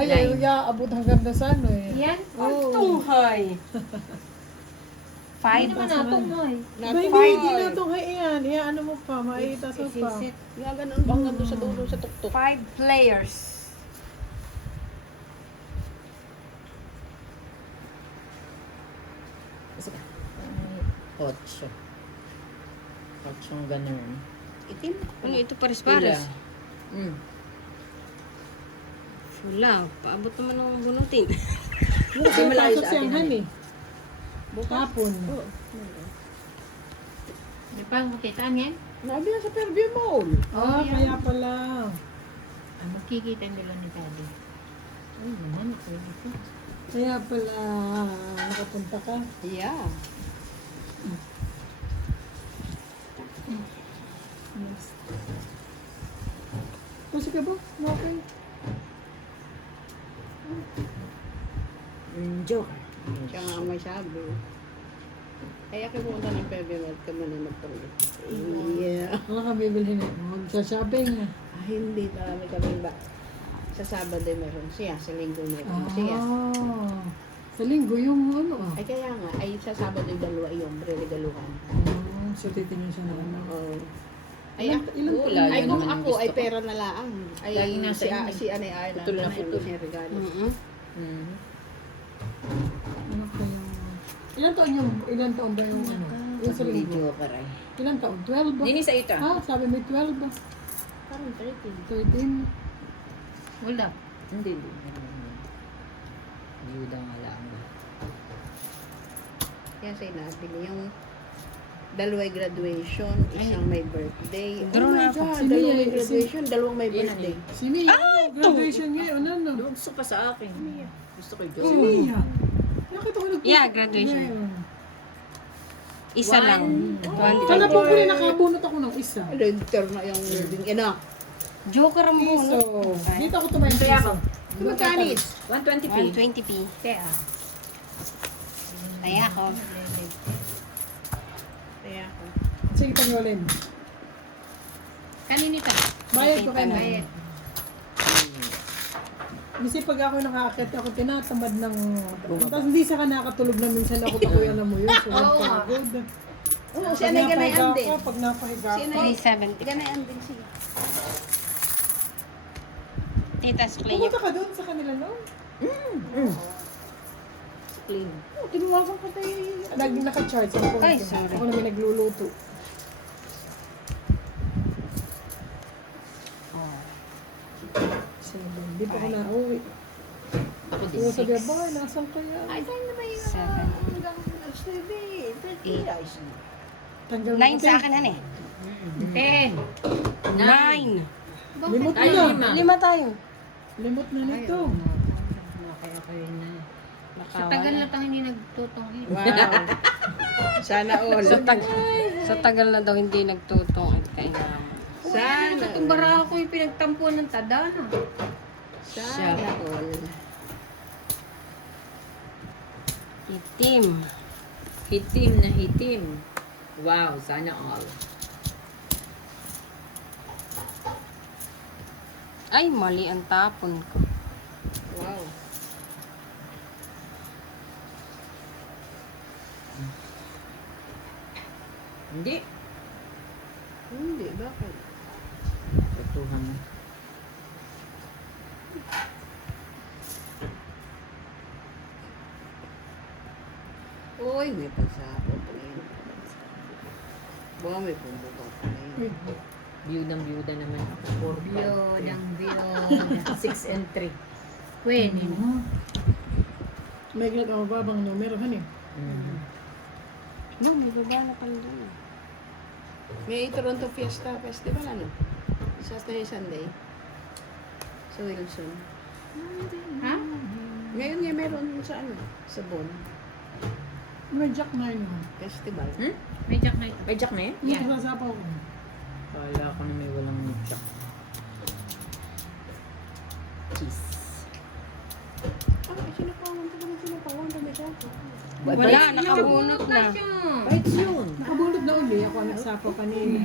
Ay, abot hanggang na sa ano eh. Yan? Oo. Tunghay. Hindi Five. naman natunghay. Hindi na itong yan. Ano mo pa, maitasan pa. Isisit. Nga ganun bang nandun sa dulo sa tuktok. 5 players. Ocho. Ochong ganun. Itim. Ano ito pares-pares? Mm. Wala. Paabot naman ng bunutin. Kasi malayo pasok sa siyang atin, han eh. Hapon. Oo. Di pa makita yan? Nabi na sa Fairview Mall. Ah, yan. kaya pala. Makikita nila ni Daddy. Ay, naman. Pwede ko. Kaya pala nakapunta ka. Yeah. Yes. Kasi ka ba? Okay. Joke. Siya nga may sabi. Kaya kayo pumunta ng Fairview Mall ka man na magtulog. Yeah. Ano ka bibilhin eh? Magsashopping eh. Hindi marami kami ba? Sa Sabado meron siya, sa Linggo meron siya. Ah. Sa linggo yung ano ah. Ay kaya nga, ay sa Sabado yung dalawa yung regaluhan. So titingin siya na ano. Oo. Ay, Ilan Oo, taon lagi ay na kung naman ako gusto ay ko. pera na lang. Ay Laging nasa inyo. si Anay ay Putol na ito putol. siya regalo. Mm. Ano kaya? Ilan taon ba yung ano? Yung sa linggo? Video ka rin. Ilan taon? 12 ba? Dini sa ita. Ah, sabi may 12 ba? Parang 13. 13. Wala. Hindi. Biyuda nga lang. Kaya sa'yo nabili yung dalawang graduation, isang may birthday. Draw Oh my na ako. God, Si dalawang Mia, may graduation, dalawang may birthday. Si Mia, graduation ngayon, ano? Gusto pa sa akin. Gusto ko Si joke. Mia. Nakita ko nagpunta. Yeah, graduation. Ngayon. Isa lang. Kala po ko rin nakabunot ako ng isa. Winter na yung wedding ina. Joker ang Piso. bunot. Dito ako tumayo ng piso. Magkanis. 120p. 120p. Kaya. Ay ako. Kaya ako. Sige, tanggalin. Kaninita. Bayad ko kayo na. Bayad. Kasi pag ako nakakakit ako, tinatamad ng... Tapos hindi sa ka nakatulog na minsan ako pa kuya na mo yun. So, Oo nga. pagod. Oo, si Anay ganayan din. Pag napahiga Si ka. Anay 370. ganayan din siya. Titas Cleo. Pumunta ka doon sa kanila, no? Clean. Oh, tinuwasan ka tayo. Laging naka-charge. Ako Ay, sorry. Ako namin nagluluto. Seven. Di pa ako na-uwi. Ako din. Kung sabi, ba, nasan kaya? Ay, saan na ba yung Seven. hanggang Stevie? 30 guys. Tanggal 9 sa akin, han eh. 10. 9. Limot Tayo na. lima. 5 tayo. Limot na nito. Kaya kayo na. Sa tagal na tayo hindi nagtutong eh. Wow. Sana all. Sa tagal na daw hindi nagtutong at kailangan. Sana Sa tumbara ako yung pinagtampuan ng tadana. Sana all. Itim. Hitim na hitim. Wow, sana all. Ay, mali ang tapon ko. Wow. Hindi. Hindi, bakit? Tutuhan mo. Uy, may pagsapo pa ngayon. Ba, may pumbuka pa ngayon. Biyudang-biyuda naman. Biyodang biyod. 6 and 3. Pwede. May ginagawa mababang numero, han eh. No, may baba na pala doon. May Toronto Fiesta Festival, ano? Saturday, Sunday. Sa Wilson. Ha? Ngayon nga meron sa ano? Sa Bon. May jack na yun. Festival. May jack na ito. Ay, Jack na yun? Yeah. Nasasapaw ko. Kala ko na may walang Jack. Cheese. Ah, sinapawan ko naman sinapawan. Dami siya. Wala, nakabunot na. Bites yun. Nakabulot na uli. Ako ang nagsapaw kanina.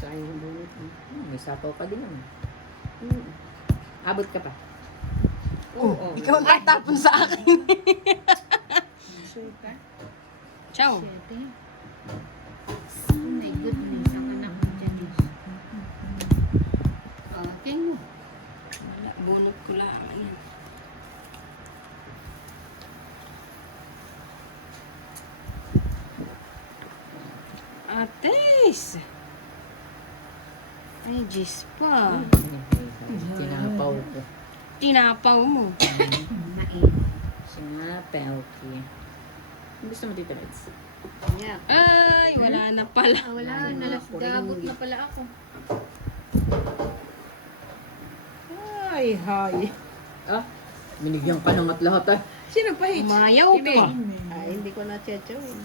Sayang ang bunot mo. May sapaw ka din naman. Abot ka pa. Oo. Ikaw ang tatapon sa akin. Ciao. Siyete. Oh my goodness, ang anak ko dyan is. Okay mo. Wala, bunot ko lang. Ayan. Ates! Ay, Diyos pa. Tinapaw ko. Tinapaw mo. Mait. Sinapaw ko. Gusto mo Tita Reds? Yeah. Ay, wala na pala. Ah, wala, nalasgabot na pala ako. Ay, hay. Ah, binigyan ka ng at lahat ah. Sino pa hits? Umayaw to ah. Ay, hindi ko na chechawin.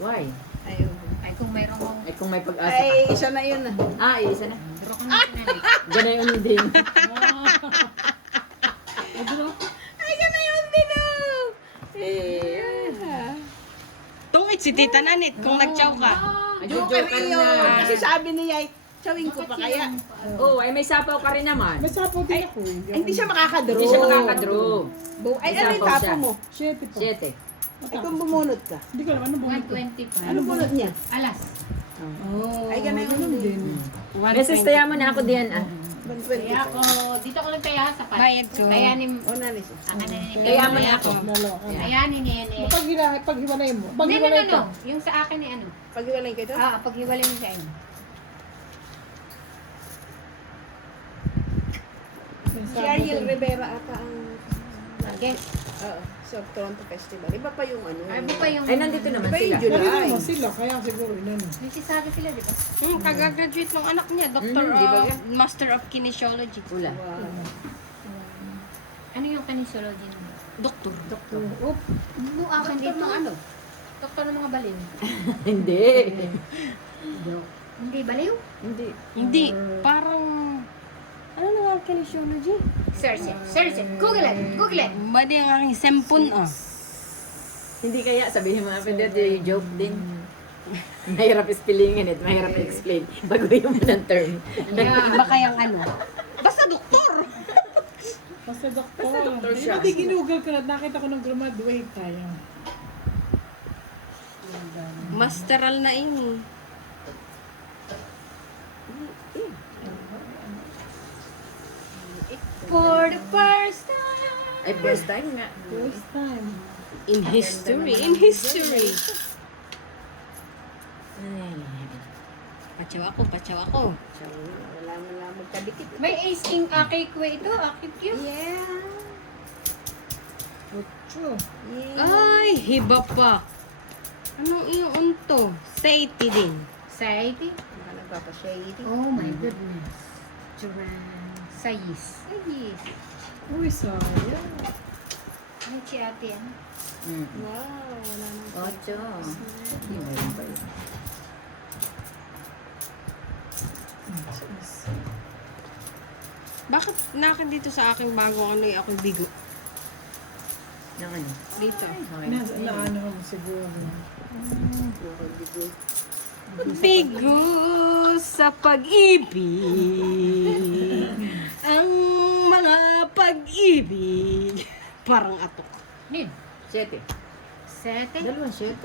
Why? Ayun. Ay, kung mayroong akong Ay kung may pag-asa Ay, ka. isa na yun ah. Ah, isa na. draw ka na pinalik. Ganayon din. Ay, ganayon din oh. Eh, Tungit si Tita Nanit kung nagtsaw ka. Joker Joker yun. na. Kasi sabi niya, chawin ko pa kaya. Oh, ay may sapaw ka rin naman. May sapo din ako eh. Ay, hindi siya makakadraw. Hindi siya makakadraw. Ay, May ano yung sapaw tapo siya. mo? 7 po. 7. Ay, kung bumunot ka. Hindi ko alam ano bunot ko. 125. Ano bunot niya? Alas. Oh, Ay, ganayon din. Beses tayo mo na ako diyan ah. 120. Kaya ako, dito ko nagkaya sa pat. Bayad ko. Ayanin, O, nanis. ang ano ni Kaya mo na ako. Naloka. Ayanin ni Ene. Paghiwalay mo. Hindi, Paghiwalay no. ka. Yung sa akin ni ano. Pag-iwalay kayo to? Ah, paghiwalay mo sa inyo. Si Ariel Rivera ata ang Guess. sa Toronto Festival. Iba pa yung ano. Ay, pa yung... Ay, nandito naman Iba yung sila. Marino July. mo sila, kaya siguro inan. Nagsisada sila, di ba? Kagagraduate ng anak niya, Doctor Di ba of yan? Master of Kinesiology. Wala. Ano yung kinesiology mo? Doktor. Doktor. Oop. Mo akin dito ng ano? Doktor ng mga baliw. Hindi. Hindi, baliw? Hindi. Hindi, parang... Ano na nga kinesiology? Search it. Search it. Google it. Google it. Badi ang aking sempon ah. Hindi kaya sabihin mo pwede di joke din. Mahirap spellingin it, mahirap i-explain. Baguhin mo ng term. Iba kayang ano. Basta doktor! Basta doktor. Basta doktor Di siya. ba di ginugal ko na nakita ko ng graduate tayo. Masteral na ini. For the first time. Ay, first time nga. First time. In history. In history. Ay. Pachaw ako, pachaw ako. Wala mo lang magkadikit. May ace king akay ko ito. Akit yun. Yeah. Ocho. Ay, hiba pa. Anong iyong unto? Saiti din. Saiti. Baka nagpapashady. Oh my goodness. Duran. Sayis. Sayis. Uy, sayang. Ano si ate yan? Wow, wala nang Ocho. Hindi mo rin pa yun. Bakit nakin dito sa aking bagong ano ako'y bigo? Nang ano? Dito. Okay. Na ano mo siguro. Bigo sa pag-ibig. Ang mga pag-ibig. Parang atok. Nid. 7. Sete. Dalawang 7?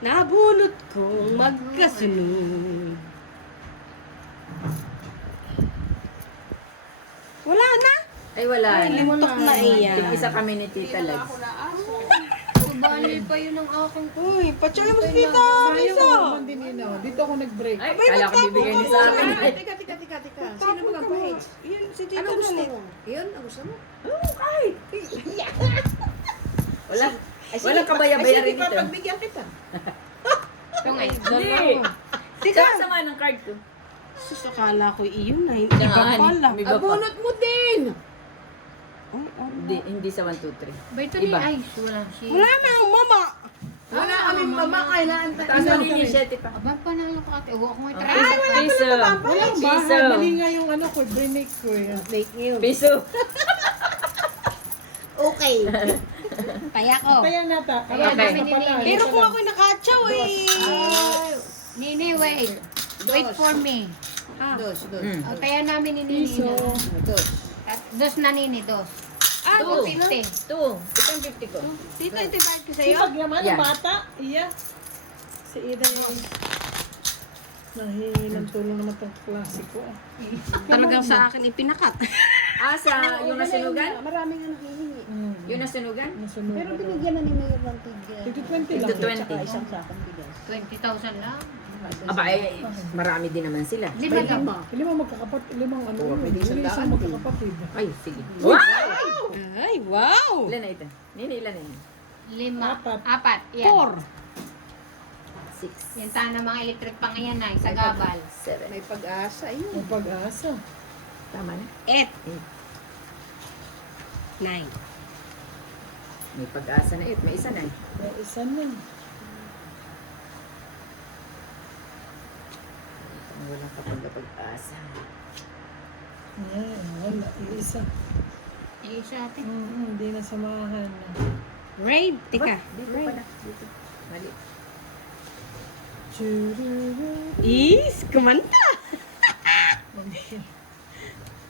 Nabunot kong magkasunod. Wala na. Ay, wala Ay, na. lintok na iyan. Tig-isa kami ni Tita Lads. Subanil pa yun ang aking... Uy, patsala mo si Tita. Sayang Isa. ako naman din ina. Dito ako nag-break. Ay, kala ko bibigay niya sa akin. Ay, teka. Sino ba ang pahage? Yun, si Tita Ano gusto Nanit. mo? Yun, ang gusto mo? Wala. Walang kabaya-baya rin Ay, sige, dito. pagbigyan kita. Ito nga. Hindi. Saka sama ng card ko. Sus, akala ko iyon na. Hindi Siya pa nga, pala. may iba pa. Abunot mo din! Hindi sa 1, 2, 3. Ba ito ni Iba. Ice? Wala siya. Wala na, mama. Wala kaming mama, kailangan Taas na din yung 7 pa. Aba, panalo ka ate. Huwag ako ito. Ay, piso. Walang Piso. bahay. Mali nga yung ano ko, break ko eh. Make you. Piso. Okay. Kaya ko. Kaya nata. Kaya Kaya namin pala. Pero kung ako'y nakatsaw eh. Nini, wait. Wait for me. Ah, Dos. Mm. O, kaya namin inini Piso. na. Dos. Dos na nini, dos. ah, Two. 250. 2. Ito ang 50 ko. Tita, ito bayad ko sa'yo. Sipag naman Yeah. ang bata. Iya. Si Ida yung nahingi ng tulong naman itong klasiko. Talagang sa akin ipinakat. Ah, sa yung nasunugan? Marami nga nanghihingi. Yung nasunugan? Nasunod. Pero binigyan na ni Mayor ng tigya. Tigit 20 lang. Ito 20. Tsaka isang sakong bigas. 20,000 lang. Aba, eh, marami din naman sila. Lima lang. Limang magkakapatid. Limang ano. Oo, pwede isang isang daan. magkakapatid. Ay, sige. Wow! Ay, wow! Ilan na ito? Nini, ilan na yun? Lima. Apat. Apat. Yan. 4. 6, Yan tayo ng mga electric pang yan ay sa gabal. 7. May pag-asa yun. Ang pag-asa. Tama na. 8. 9. May pag-asa na 8. May isa na. May isa na. Walang kapag-asa. Yan, wala. Isa. Eh, sa atin. Hindi na samahan. Raid, tika. Dito pala. Dito. Mali. Chururu. Is, kumanta.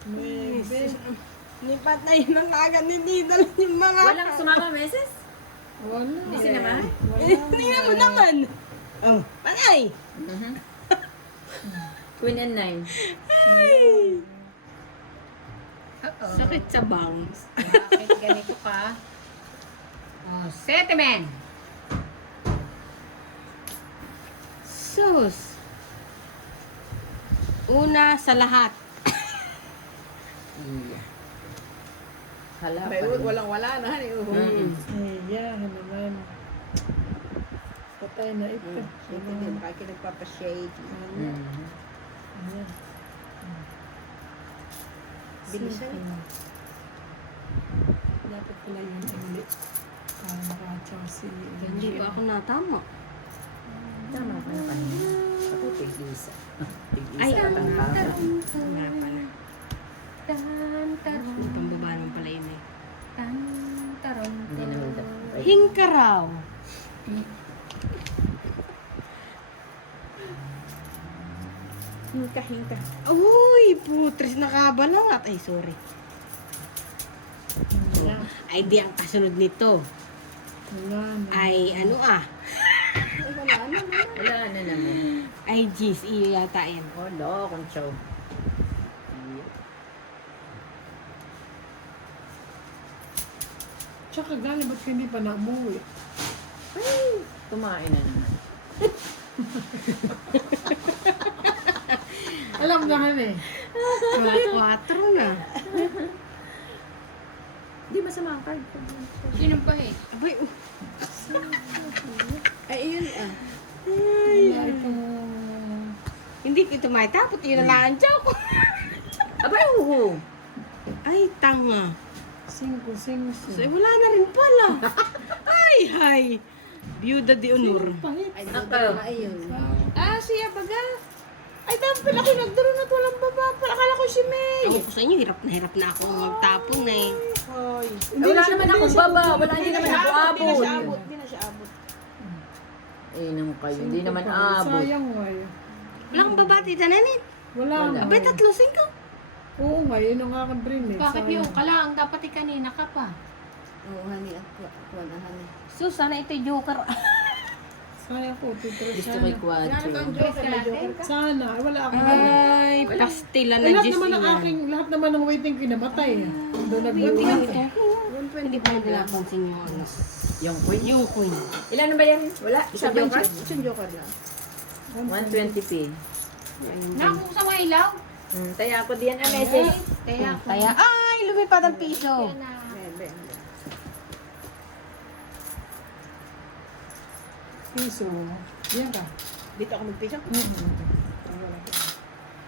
Nuebe. Lipat na yun ang agad ni Didal yung mga... Walang sumama meses? Wala. Hindi sinamahan? Tingnan mo naman. Oh, pangay. Queen and 9. Uh-oh. Sakit sa bangs. Bakit ganito ka? Oh, settlement. Sus. Una sa lahat. Iya. Hala May pa rin. walang-wala na. Mm. Iya, naman. Patay na ito. Ito din, baka nagpapashade. Mm. Ayan. Bilisan. Dapat pala yun ulit. Para makatsaw si Hindi pa ako natama. Tama pa na kanina. Ako tig-isa. Tig-isa Ay, at ang tama. Nga pala. Tan, taron, May pambaba ng pala yun eh. tan, taron, Hindi na hold up. Right. Hingka raw. Hinka. Uy, putres nakabalangat. Ay, sorry. Wala. Ay, di ang kasunod nito. Wala na. Ay, ano ah. Wala na naman. Ay, jeez, iyo yata yan. Wala akong chow. Tsaka galing, ba't hindi pa na umuwi? Ay, kumain na naman. Alam naman eh. 4 na. Hindi masama ang card. Sino pa eh? Abay, Ay, yun ah. Wala itong... hindi ko ito maitapot. Yun na lang ang joke. Abay, oo. Ay, tanga. 5, 5. So, wala na rin pala. Ay, hay. Byuda de honor. Pahit. Ay, Ako. dito ay yun. Ah, siya baga. Ay, dapat ako nagdaro na walang baba. Akala ko si May. Ako ko sa inyo, hirap na ako magtapon na eh. Wala naman akong baba. Wala, hindi naman ako abot. Hindi na siya abot. Eh, naman kayo. Hindi naman abot. Sayang nga eh. Wala kang baba, tita Nanit. Wala Wala. nga. Abay, 3, 5. Oo nga, yun ang aking brain eh. Bakit Sayang. yung kalang dapat kanina ka pa? Oo, honey. Ako na, honey. So, sana ito joker. Sayang ko, titro Gusto sana. ko yung 4. Joker natin. Sana, wala akong Ay, pastila na lahat Diyos naman ng niya. aking, lahat naman ng waiting ko namatay eh. Doon nag-waiting Ito. ako. Hindi pa nila napansin yung ano. Yung queen. Yung queen. Ilan na ba yan? Wala. Isa ba yung card? Isang joker lang. 120p. Naku sa mga ilaw. Taya ako diyan ang message. Kaya Kaya, ay, lumipad ang piso. Ben. Piso. Yan ka. Dito ako magpisa.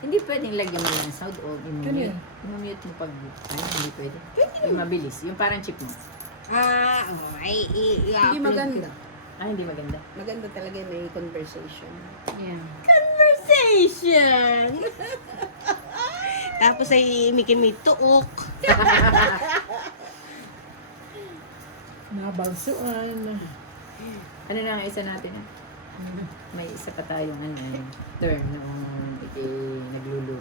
Hindi pwedeng lagyan mo lang sound o Kanina. i-mute mo pag... Ay, hindi pwede. Yung mabilis. Yung parang chip mo. Ah, oh, ay, Hindi maganda. Ah, hindi maganda. Maganda talaga yung may conversation. Yan. Conversation! Tapos ay mikin may tuok. Nabalsuan. Ano na ang isa natin? May isa pa tayong term nung nagluluto.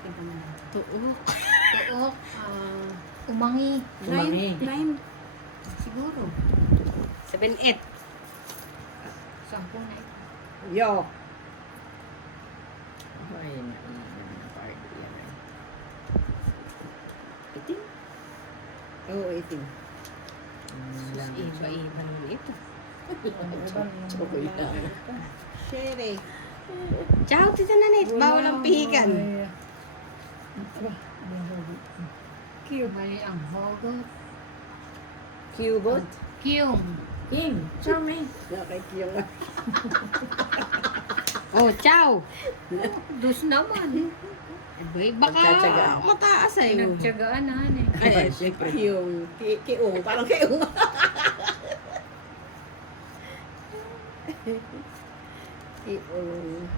akin pa naman. Tuok. Tuok, umangi. Umangi. 9. Siguro. 7, 8. 10 na ito. Yo. Ay, naiinom na party yan. Itim. Oo, 18. Lang. Iba-iba naman ito. Chokoy lang. Sherry. Ciao, Tita Nanette. Bawal ang pihikan. Mali ang hugot. Cubot. Kiyong. Kim. Charming. Nakit yung... Oh, ciao. Dus naman. Baka Pagtsatsagaan. mataas ay. Pinagtsagaan na han eh. Ay, syempre. Yung... Kiung. Parang kiung. Kiung.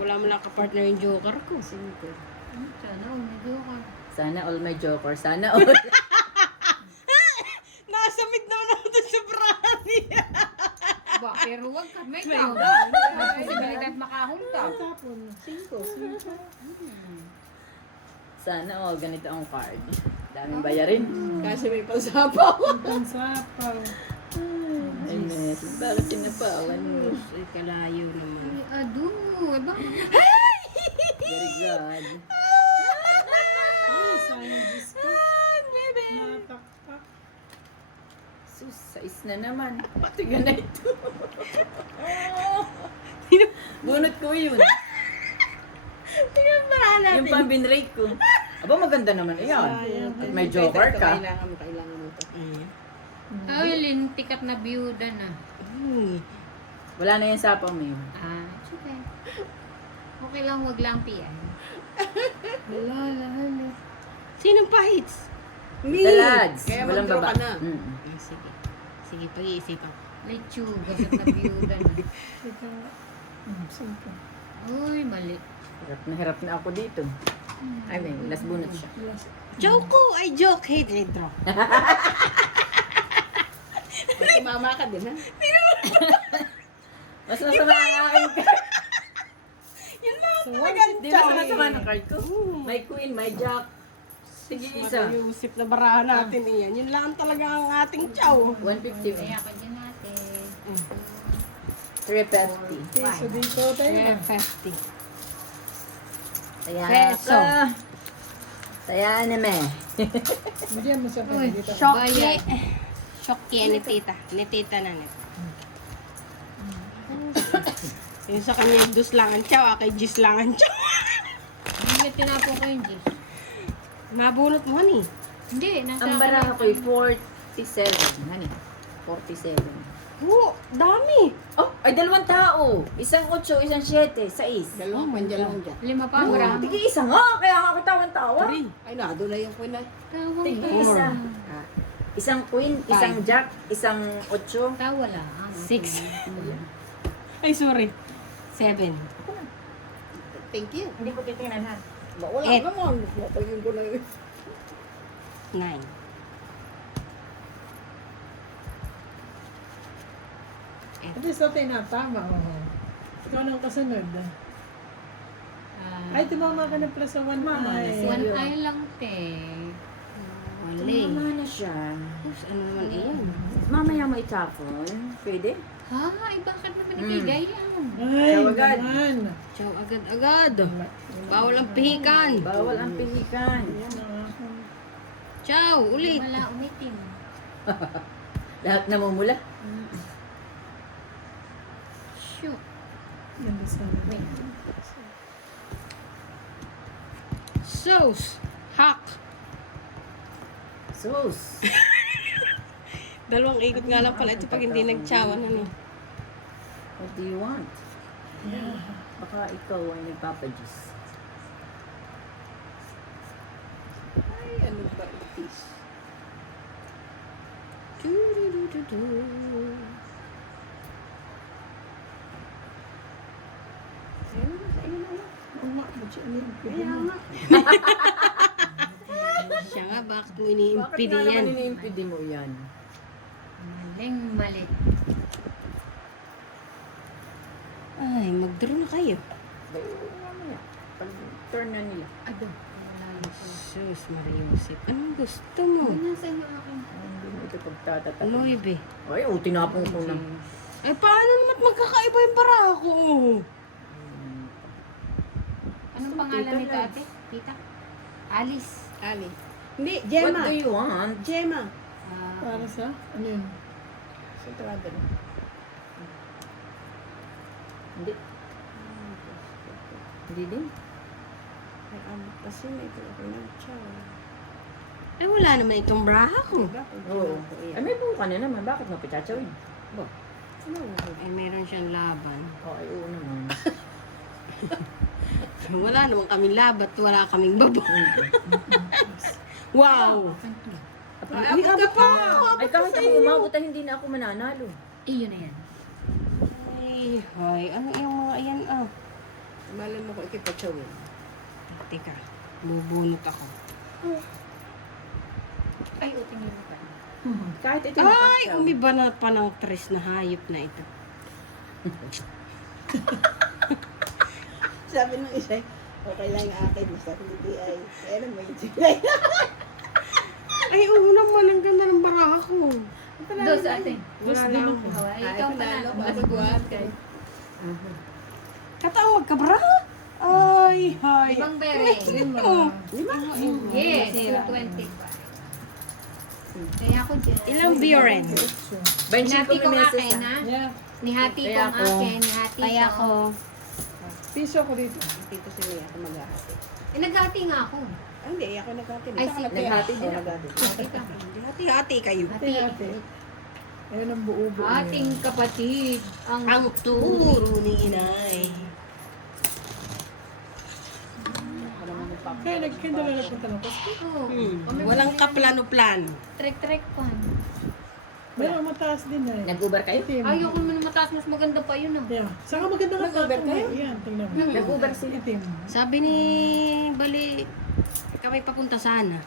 Wala mo lang kapartner yung joker ko. Sana umido ka. Sana all my joker. Sana all. Nasa mid naman ako dun sa brani. Ba, pero wag ka. May tao. May posibilidad makahong ka. Tapon. 5. Sana all ganito ang card. Daming bayarin. Kasi may pansapaw. Pansapaw. Ay, Nes. Bakit sinapawan mo? Ay, kalayo naman. Ay, adu. Iba. Very good. Ay, sayang Diyos ko. Natakpak. Sus, sais na naman. Pati ganito. Bunot ko yun. Yung pambinrate ko. Aba, maganda naman yan. At may joker ka. Kailangan mo ito. Ay, Lin, tikat na biyuda na. Wala na yung sapang mo yun. It's okay. Okay lang, wag lang piyan. Wala, lahat. Sinong pahits? The lads. Kaya Walang mag-draw baba. ka na. Sige. Sige, pag-iisipan ko. Lechuga at na biyuda na. Ito nga. 5. Uy, mali. Hirap na ako dito. I mean, last bunot siya. Joke ko! I joke! Hate I draw. Pati mama ka din, ha? Mas masama ang aking card. Di ba masama ng card ko? May queen, may jack. Sige, isa. Matayusip na barahan natin iyan. Yun lang talaga ang ating chow. 150. Kaya ka dyan natin. 350. So, dito tayo na. 50. Kaya Peso. ka. Kaya me. Bigyan mo sa Uy, dito. Shocky. Shocky ni tita. Ni tita na net. Yung sa kanya, dus lang ang chow. Kay Gis lang ang chow. Hindi, tinapo ko yung Diyos. Mabunot mo, honey. Hindi, nasa Ang baraha ko ay 47. Hani? 47. Oo, dami. Oh, ay dalawang tao. Isang 8, isang 7, 6. Dalawang mandyan dyan. 5 pa ang bra. Tigi isa nga, kaya nga katawan-tawa. Ay, nado na yung queen ay. Tawang Tigi tawa. isa. Isang queen, isang jack, isang 8. Tawa lang. 6. Ay, sorry. 7. Thank you. Hindi ko titingnan ha. Wala Eh. naman. Napagin ko na yun. 9. At least ito na tama. Oh. Ikaw nang kasunod. Ay, tumama ka na plus sa 1 Mama, ay. nasa- One eye lang, te. Wali. Tumama na siya. Oops, ano naman iyan? Mamaya mo itapon. Pwede? Ha? Ay, bakit naman ibigay yan? Ay, Ikaw agad. naman. Chow agad-agad. Bawal ang pihikan. Bawal ang pihikan. Chow, ulit. Wala, umitim. Lahat namumula. Shoot. Ganda sa Sauce. Hack. Sus. Dalawang ikot nga lang pala ito pag hindi nagchawan. Ano? What do you want? Baka ikaw ay nagpapadjus. Ay, ano ba itis? Siya nga, bakit mo Bakit iniimpidi nga yan? naman iniimpidi mo yan? Maling mali. Ay, mag-draw na kayo. Mamaya. Pag turn na nila. Ado. Wala na po. Sus, Mariusip. Anong gusto mo? Ano sa inyo akin? Hindi mo ito pagtatatak. Nuibe. Ay, tinapong ko na. Eh, paano naman magkakaiba yung barako? Anong pangalan nito ate? Tita? Alice. Ali. Hindi, What Gemma. do you want? Gemma. Para sa, ano yun? Sa travel. Hindi. Hindi din. Ay, kasi may pinag-chow. Eh, wala naman itong braha ko. Oo. Ay, may buka na naman. Bakit mo pichatsawin? Ba? Eh, meron siyang laban. Ay, oo naman. Wala naman kaming labat, wala kaming baba. Wow! Ay, abot ka pa! Ay, kahit ako umabot ay hindi na ako mananalo. Iyo na yan. Ay, ano yung mga ayan ah? Malay mo ko ikipatsawin. Teka, bubunot ako. Ay, uting mo pa. Kahit ito Ay, umiba na pa ng tres na hayop na ito. Sabi ng isa, okay lang yung akin, basta hindi ay, kaya naman yung silay. Ay, oo naman, ang ganda ng baraha ko. Doon sa atin. Wala na ako. Ay, ikaw pa na. panalo ko, Mas abot buwan ko. Kataong magkabaraha? Ay, hay. Ibang bere. Oh, Yes, 225. Kaya ako dyan. ilang biren? Nihati kong akin, ha? Yeah. Nihati Kaya kong ako. akin, nihati Kaya ko. Piso ko dito. Dito si Mia, ako maghahati. Eh, naghati nga ako. Ay, hindi, ako naghati. Ay, Saka sige. Naghati din. naghati. Hati-hati kayo. Hati. Ayun ang buo-buo. Ating kapatid. Ang turo ni inay. Kaya nagkindala na punta ng Pasko. Oh, Walang kaplano-plano. Trek-trek pa. Meron mataas din na eh. Nag-Uber kayo? Itim. Ayoko naman mataas, mas maganda pa yun, ah. Yeah. Saka maganda ka Nag-Uber kayo? Yan, tingnan mo. Nag-Uber sila. Itim. Sabi ni Bali, kami papunta sana.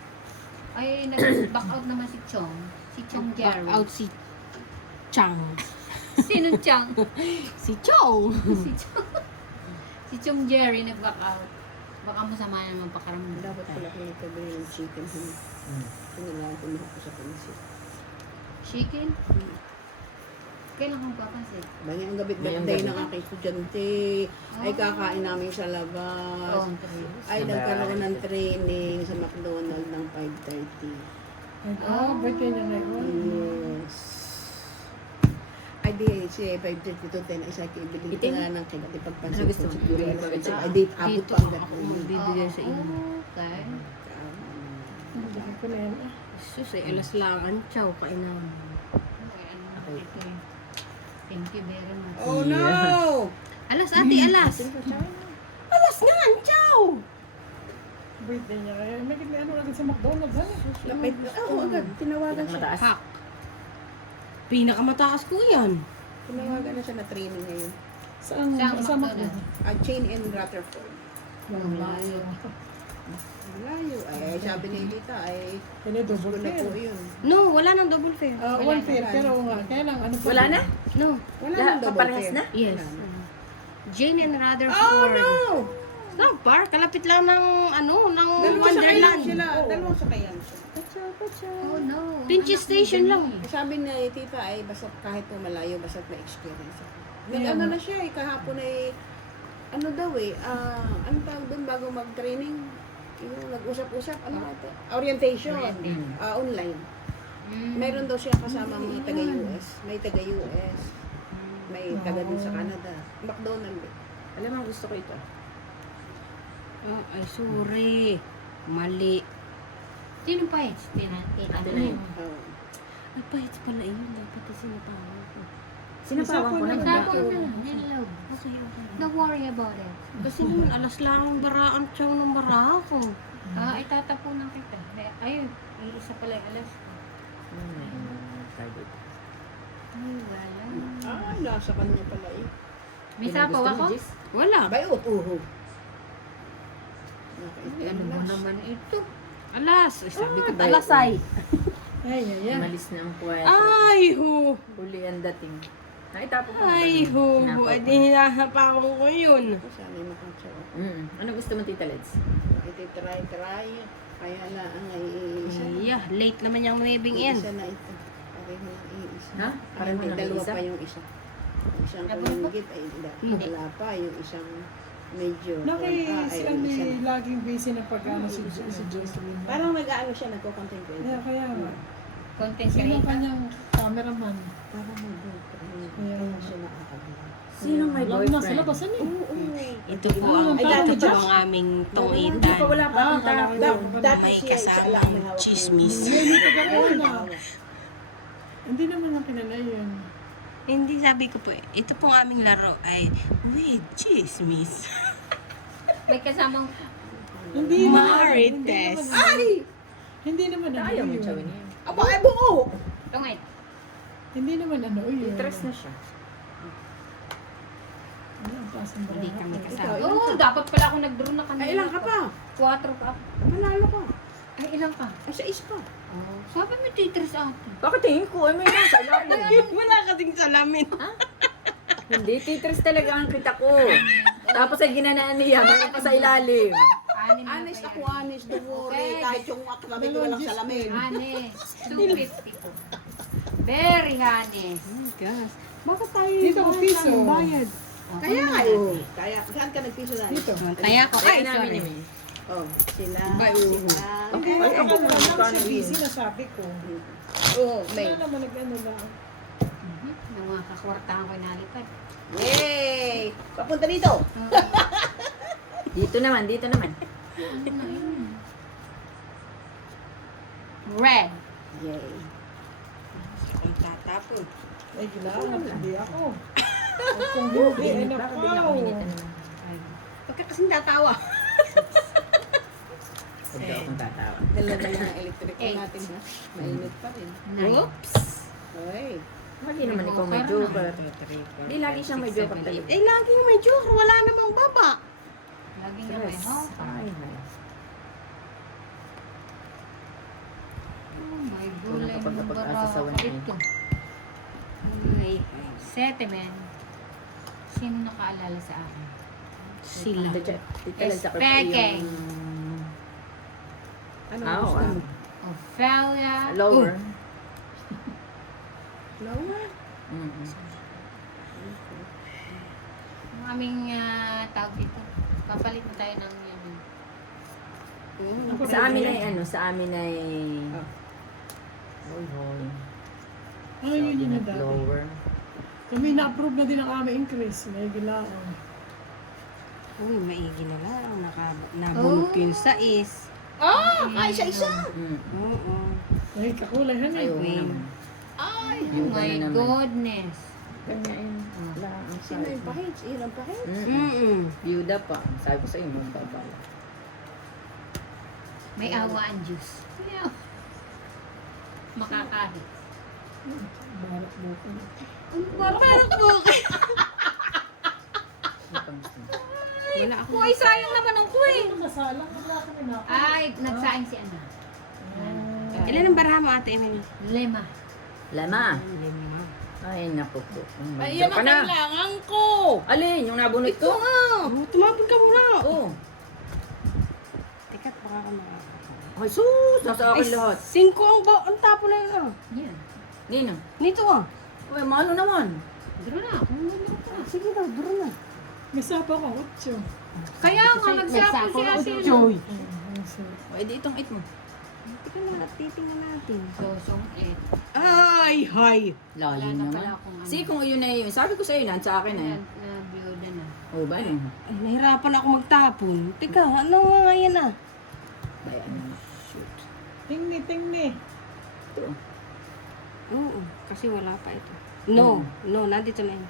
Ay, nag-back out naman si Chong. Si Chong Back Jerry. out si Chang. Sinong Chang? Si Chong. si Chong. Si Chong Jerry nag-back out. Baka masama naman pakaramdam. Dapat pala ko nagkabili yung chicken. Kailangan ko mahapos sa pansit. Chicken? Kailan kong papansin? Banya ang gabi Ngayong birthday gabi. ng aking estudyante. Ay kakain namin sa labas. Oh, Ay nagkaroon ng training sa McDonald's ng 5:30. Birthday niya ngayon. Yes. Ay di, si 5:30 to 10, isa ko ibili ko Itim? na ng kaya di pagpansin Ano gusto mo? siguro Ibili alas ko 8. ito. Ay di, abot Dito pa ang ako gagawin. magbibigay sa inyo. Okay. Bigyan ko na yan. Sus, eh, alas lang ang chow kainan. Okay, ano na ito eh. Thank you very much. Oh no! Alas ate, alas. Alas nga ang chow. Birthday niya kaya. May ano agad sa McDonald's. Ano? Lapit, oo agad, tinawagan siya. Mataas. Hak. Pinakamataas ko yan. Tinawagan na siya na training ngayon. Saan? Saan Sa McDonald's? McDonald's. Chain in Rutherford. Malayo. Layo. Ay, sabi ni Lita, ay Kaya double gusto na po fare. yun. No, wala nang double fare. One fare. Pero nga, kaya lang ano pa. Wala na? No. Wala Lahat nang double paparehas fare. na? Yes. Wala na. Jane and Oh Rutherford. no! Not far. Kalapit lang ng, ano, ng Dalawang sakayan Wonderland. sila. Dalawang sakayan siya. Oh no. Pinches station lang. Sabi ni Tita ay basta kahit po malayo, basta may experience ako. Yeah. Ano na siya eh, kahapon ay ano daw eh, ano tawag doon bago mag-training? Yung nag-usap-usap, ano ito? Orientation. Online. Meron daw siya kasama mga taga-US. May taga-US. May taga dun sa Canada. McDonald's. eh. Alam mo, gusto ko ito. Oh, ay, sorry. Mali. Sino pa eh? Tita Ate mo. na yun. Oh. Ay, pahit pala yun. Dapat ay sinatawag ko. Sinapawang ko na. Tapos na. Hello. Okay, okay. Don't worry about it. Kasi naman, alas lang ang baraan chow ng bara ko. Itatapunan kita. Ayun. Isa pala yung alas ko. Ay, wala. Nasa kanya pala eh. May sapaw ako? Wala. Abay, uho. Ano mo naman ito? Alas. Ay, sabi ko, Ah, alasay. Ay, ay, ay. Malis na ang puwet. Ay, ho. Huli ang dating. Naitapon ko. Ay, ho. Hinapon Edi hinahapakan ko yun. Ako sana yung makatsawa. Ano gusto mo, Tita Lids? Try. Kaya na ang iisa. Ay, late naman yung waving in. Isa na ito. Pareho lang iisa. Ha? Pareho Hindi, lang dalawa iisa? pa yung isa. Yung isang Nabulok? kuminggit ay wala pa. Yung isang medyo. Si yung Ami, isa na. laging busy na pag-ano si Jocelyn. Parang nag-ano siya, nagko-contemplate. Kaya nga. Content Sino creator. kanyang cameraman? Parang mag-boyfriend. Kaya Kaya siya nakakabila. Sino may Lagi nasa boyfriend? labasan eh. Ito po ang, Ay, ito dati po ang aming Hindi tungitan. pa wala pa akong kala ko tapon. yun. Dati May siya isa kasamang lang may hawak. chismis. Hindi ko gano'n na. Hindi naman ang kilala yun. Hindi, sabi ko po, ito pong aming laro ay with chismis. May kasamang Hindi Marites. Hindi naman ano Ayaw mo yun. chawin niya. Aba, ay buo! tungit. Hindi naman ano yun. Itres na siya. Ano ang taas ng Hindi baraha kami ko? kasama. Oo, dapat pala ako nag-draw na kanina. Ay, ilang ka pa? 4 pa. Manalo ka. Ay, ilang ka? Ay, sa ispa. Oh, sabi mo titris ate. Bakit tingin ko? Ay, may nasa ilalim. Wala kasing salamin. Hindi, Titris talaga ang kita ko. Tapos ay ginanaan niya, mayroon pa sa ilalim. Anim na Honest pa ako, yan. honest. Don't worry. Okay. Kahit yung akalabi ko walang salamin. Honest. 250 po. Very honest. Oh my gosh. Bakit tayo Dito ko piso. Bayad. Kaya nga yun. Kaya, saan ka nagpiso na? Dito. Taya ko. Ay, Kaya namin sorry. yun. Oh, sila. Bay, Sila. Hindi Ay, naman ako ano kung lang magkano siya yun. busy na sabi ko. Oo, May. Wala naman nag-ano lang. Nang mga kakwartahan ko nalipad. Yay! Papunta dito. Dito naman, dito naman. Red. Yay. Kung tatapon. Ay, kailangan. Hindi ako. At kung hindi, ay Bakit bigla ko hinita nakaw. naman? Huwag ka kasing tatawa. Huwag daw akong tatawa. Dalawa na ang electric Eight. natin ha. Mainit pa rin. Oops. Ay. Lagi naman ikaw may joker. Hindi, lagi siyang may joker talaga. Eh, laging may joke. Wala namang baba. Lagi nga may Yes. hope. Ay, ay. Oh my Kulang God. kapag napag-asasawan niya. Ito. Ay, Settlement. Sino nakaalala sa akin? sila. Tita Lids, sa Speaking. Ano Ah, gusto wow. mo? Ophelia. Lower. Lower? Mm-mm. Ang aming tawag dito. Papalit na tayo ng yun. Sa amin ay ano, sa amin ay... Ah. Hoy, hoy. Ano yun yun na dati? Lower. Kami na-approve na din ang aming increase. May gilaan. Uy, maigi na lang. Nabunok yung sais. Ay, isa-isa! Mm. Oo. Ay, kakulay han Ayaw eh. mo naman. Ay, Yung oh my ano naman. goodness. Kanya yun. Wala ang Sino yung pahits? Ilang pahits? Mm-mm. Byuda pa. Sabi ko sa inyo, babala. May awa ang Diyos. Yeah. Makakahit. Barak mo ko. Parang bukit. Wala ako. Kuy, sayang naman ang kuy. Ano nasalang? Wala kami na. Ay, nagsaing si Ana. Ilan ang baraha mo, Ate Emily? Lema. Lama. 5. Ay, naku po. Ay, yan ang kailangan ko! Alin, yung nabunot ko? Oh, tumapon ka muna. Oo. Teka, baka ka makakapon. Ay, sus! Nasa akin lahat. 5 ang tapo na yun. Yan. Nino? Nito ah. Uy, malo naman. Draw na. Kung gusto ko. Sige daw, duro na. May sapa ko, 8. Kaya nga, nagsapo siya si Joy. Ay, di itong it mo. Tingnan na, titingnan natin. Sosong it. Ay, hay. Wala Lalim na pala naman. akong ano. Sige, kung yun na yun. Sabi ko sa'yo, sa akin eh. Na biyuda na. Oo ba yun? Ay, nahirapan ako magtapon. Teka, ano nga yan ah? Ay, ano. Shoot. Tingni. Ito. Oo, kasi wala pa ito. No, nandito na yun.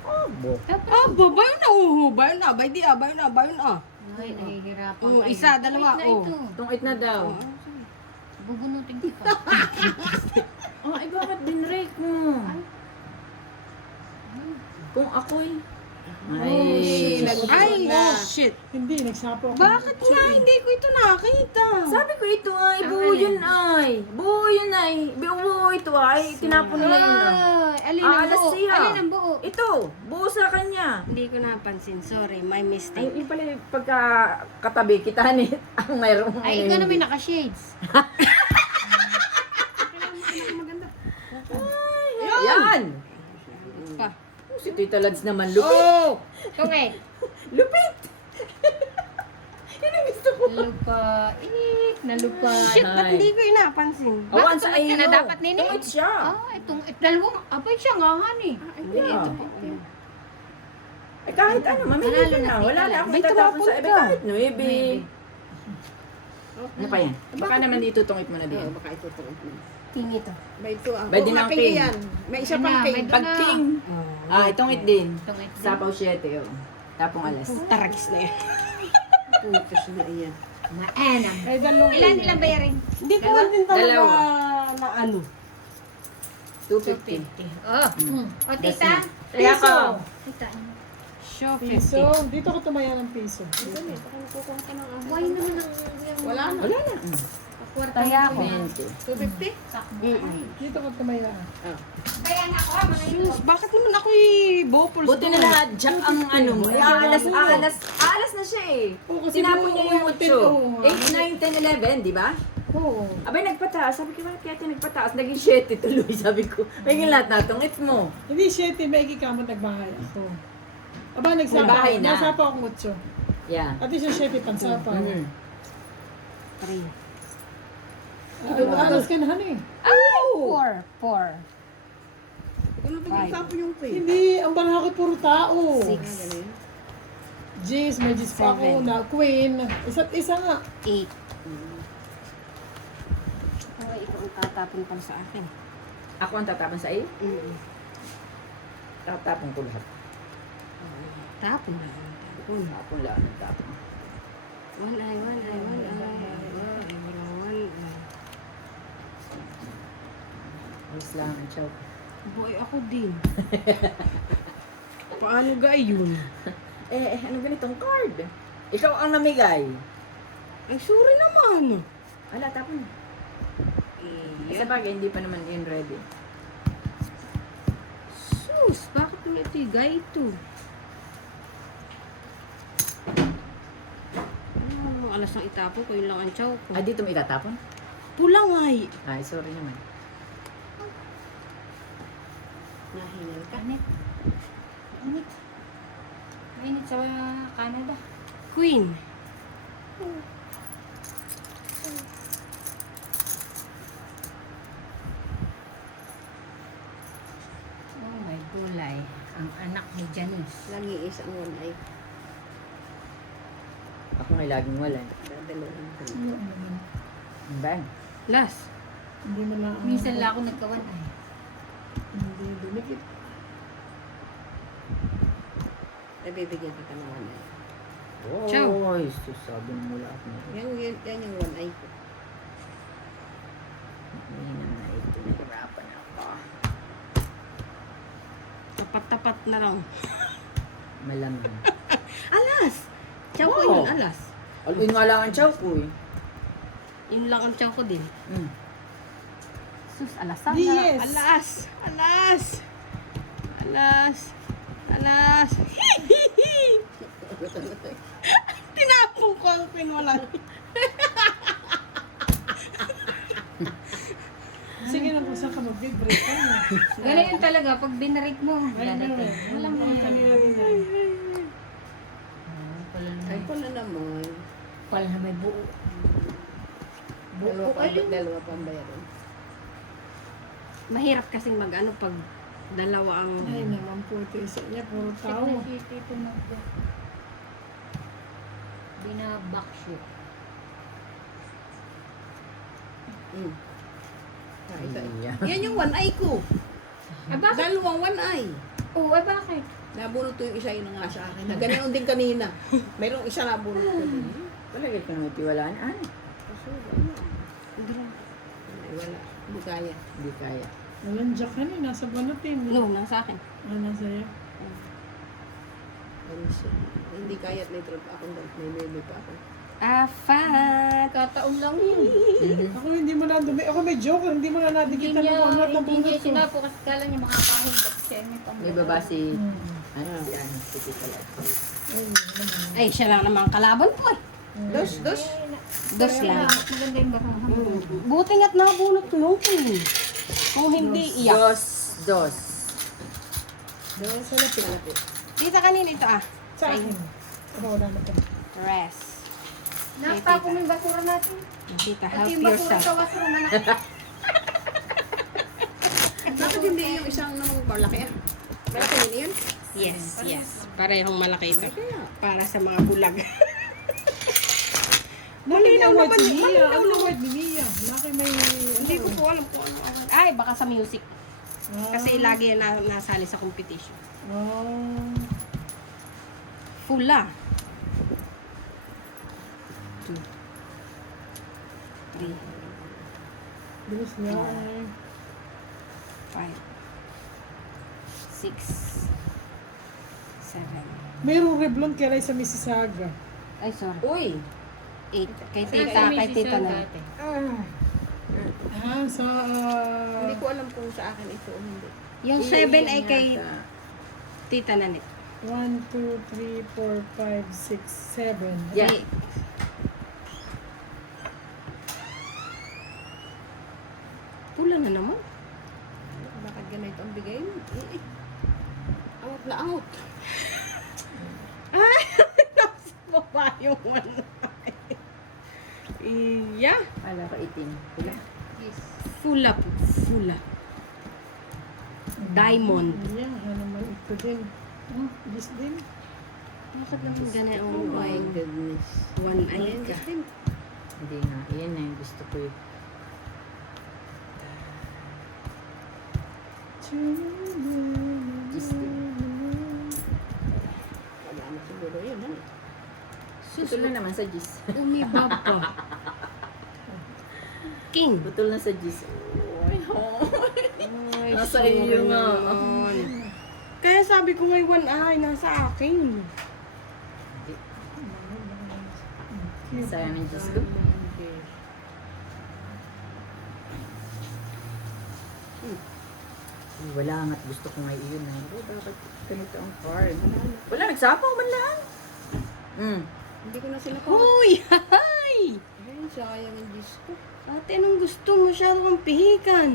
Oh, bo. Ah, babayo na, bayo na, bay di ah, bayo na. Ay, nahihirapan Oo, kayo. isa, dalawa, Wait na oh. ito. Itong it na daw. Bubunutin kita. Oh, ay bakit dinrake mo? Kung ako'y... Ay, Ay, shit. Hindi, nagsapo ako. Bakit nga hindi ko ito nakita? sabi ko ito ay, buo yun ay. Buo yun ay. Buo ito ay. Tinapon nila yun ay. Alin ang alas buo? siya. Alin ang buo? Ito, buo sa kanya. Hindi ko napansin. Sorry, my Ay, mistake. yun pala yung pagkakatabi kita ni ang mayroong Ay, ikaw na may naka-shades. Yan! Pa. Si Tita Lads naman, lupit. Oh! Tumit. Lupit! Lupait. Nalupa. Shit, ba't hindi ko yung napansin? Awan Bakit sa tumit ka na iyo. dapat, Nini? Tumit siya. Itong dalawang, abay siya nga, honey. Hindi. Eh kahit ano, mamili Manalo ka na na. sila. Wala na akong May tatapon tumapon sa iba. ka. Kahit 9. Maybe. Ano pa yan? Baka naman dito tungit mo na din. Baka ito to. King ito. May ito ah. Pwede Oo, ng king king. yan. May isa Yan pang na, king. may Pag king. Itungit din. Tungit din. Sapaw 7. Oh. Tapong alas. Taragis na yan. Putas na iyan. Maanam. Ay, dalawang Ilan bayarin? Hindi ko din talaga Dalawa. na ano. 250. Oh. O, tita? Kaya ka. Tita. Show piso. 50. Dito ko tumaya ng piso. Why naman ang... Wala na. Wala na. Taya ko. 20. 250? Dito ko tumaya. Kaya na ako, mga Sus, bakit naman ako'y bopals? Buti na lahat, Jack ang ano mo. Eh, alas na siya eh. Oo, kasi Tinapon buo niya yung yung 8, 9, 10, 11, di ba? Oo. Abay, nagpataas. Sabi ko, bakit kaya ito nagpataas? Naging 7 tuloy. Sabi ko, may lahat na tungit mo. Hindi, 7, may ikikamot nagbahay ako. Aba, May bahay na. Nagsapa akong 8. Yeah. At least yung 7 pansapa. Mhm. 3. Alas ka na, honey. Ay! 4. Ano ba nagtapon yung king? Hindi, ang barako puro tao. 6. Jace, may Jace pa ako Seven. na queen. Isa't isa nga. 8. Ay, ikaw ang tatapon pala sa akin. Ako ang tatapon sa iyo? Tatapon ko lahat. Tapon na. Tapon lahat ng tapon. 1 ay. Alas lang ang chow. Boy, ako din. Paano ga yun? Ano ganitong card? Ikaw ang namigay. Ay, sorry naman. Ala, tapon. Sa bagay, hindi pa naman yun ready. Sus, bakit mo itigay ito? Ano, alas ng itapo ko, yun lang ang chow ko. Dito mo itatapon? Pulang ay. Ay, sorry naman. Nahingal ka. Init. Init. Mainit sa Canada. Queen. Oh my gulay. Ang anak ni Janice. Lagi isang one ay. Ako ngay laging wala. Dadalawang king. Ano naman. Bang. Last. Hindi mo lang. Minsan lang ako nagkawan ay. Hindi, dumikit. Ay, bibigyan kita ng one ay. Chow. Oy, sabi mo lahat na. Yan yung one ay ko. Hindi na ito. Nahirapan ako. Tapat-tapat na lang. Malamang. Alas! Chow ko Wow. yun, alas. Alwin nga lang ang chow ko eh. Yun lang ang chow ko din. Sus, alasan Di, na. yes. Alas! Alas! Alas! Alas! Tinapong ko ang pinwala. Sige na kung saan ka mag-break. Ano? Ganyan talaga, pag binarik mo, Ay, dadating. meron. Walang Walang kanila din. Ay, pala naman. Pala na may buo. Dalawa pang bayaran. Mahirap kasing mag-ano pag dalawa ang... Ay naman po, ito isa niya, puro tao. Ito na. Binabakshoot. Yan yung one eye ko. Eh bakit? Dalawang one eye. Oh, eh bakit? Nabunot ko yung isa yun nga sa akin. Na ganoon din kanina. Mayroong isa nabunot ko din. Talaga ka nang tiwalaan. Ano? Kaso, ano? Ay, wala. Hindi kaya. Hindi kaya. Walang jack ka nasa banatin. No, nasa akin. Ano sa'yo? Ano siya? Hindi kaya at may drop ako, may meme pa ako. Afat. Kataon lang yun. Ako hindi mo na dumi. Ako may joke, hindi mo na nadikitan ng bunot na Hindi niya bunot ko. sinapo kasi kala niya makakahon. Tapos siya may pang... May baba si, si Tita Lat. Ay, siya lang naman kalaban ko eh. Dos. Dos lang. Maganda yung bakang hamon. Buti nga't nabunot ko yung kung hindi iyak. Dos. Doon sa lapit. Tita, kanina ito ah. Sa akin. Ako wala na ito. Rest. Nakapo mo yung basura natin. Tita, Ito help yung basura sa yourself. wasro na Bakit hindi yung isang nung malaki ah? Malaki din yun? Yes. Parehong malaki ito. Para sa mga bulag. Malinaw naman naman yun. ni Mia. Malinaw Ano naman. word ni Mia? Laki may... Hindi ko po alam kung ano. Ay, baka sa music. Kasi lagi yan nasali sa competition. Fula. 2 3 Bilis niya. 5 6 7 Mayroong reblon kaya sa Mississauga. Ay, sorry. Uy! 8. Kay tita na. Sa... Hindi ko alam kung sa akin ito o hindi. Yung 7 ay kay tita na 1, 2, 3, 4, 5, 6, 7. Yeah. Pula na naman. Bakit ganito ang bigay mo? Out na out. Nasa baba yung one. Iya. Kala ko itim. Wala. Yes. Fula po. Fula. Diamond. Yan, yan naman ito din. This din. Bakit naman ganun? Oh my goodness. One eye ka. Hindi nga. Iyan na yung gusto ko yun. Gis din. Wala na siguro yun. Ano? Butol na naman sa gis. Umibab pa. King. Butol na sa gis. Uy, Ay, Nasa sorry iyo nga. naman. Kaya sabi ko may one eye nasa akin. Sayang ng gis ko. Wala nga't gusto ko nga iyon na. Oh, bakit ganito ang card? Wala, nagsapaw man lang. Hindi ko na sila pa. Huy! Hay! Ay, sayang ang Diyos ko. Ate, anong gusto mo? Masyado kang pihikan.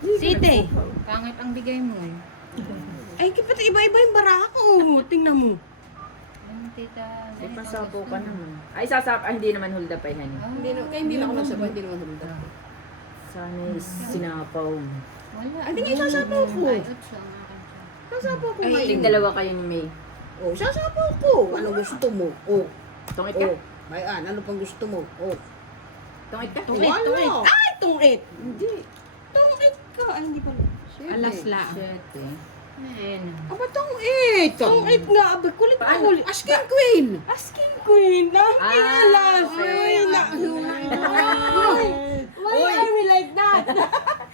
Site. Pangit ang bigay mo eh. Ay, kapit iba-iba yung barako. Tingnan mo. Ang tita... May pasapaw ka naman. Ay, hindi naman hulda pa yan. Hindi na, kaya hindi na ako nagsabay, hindi naman hulda. Sana sinapaw mo. Wala. Hindi nga isasapaw ko. Ay, utso ang akin siya. Sasapaw ko Ay, ngayon. Tig dalawa kayo ni May. Oh, sasapaw ko. Ano gusto mo? Oh. Tungit ka? Oh. Bayan, ano pang gusto mo? Oh. Tungit ka? Tungit, Wala. tungit. Ay, tungit. Hindi. Tungit ka. Ay, hindi pa. Alas lang. Shit eh. Ayun. Aba, tungit. Tungit nga. Abi, kulit na Paano? kulit. Asking Queen. Asking queen. Ay, alas. Ay, na. Why are we like that?